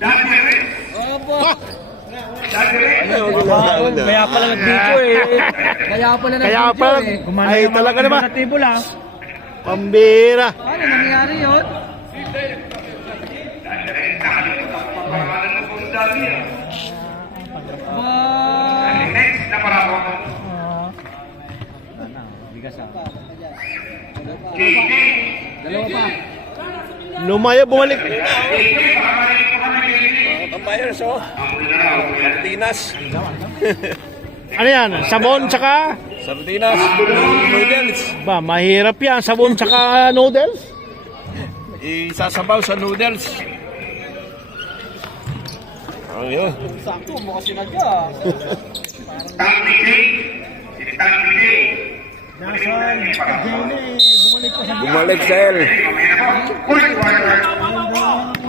Opo. Kaya pala nag-video eh. Kaya pala Kaya nag-video pala, eh. ay talaga naman. Table ah. Pambira. Ano nangyari yun? Bigas ah. Dalawa pa. Lumaya, bumalik. Kampayers oh. Sardinas. Ano yan? Sabon tsaka? Sardinas. Noodles. Ba, mahirap yan. Sabon tsaka noodles? Isasabaw sa noodles. Ano yun? Sakto mo kasi nagka. Bumalik sel.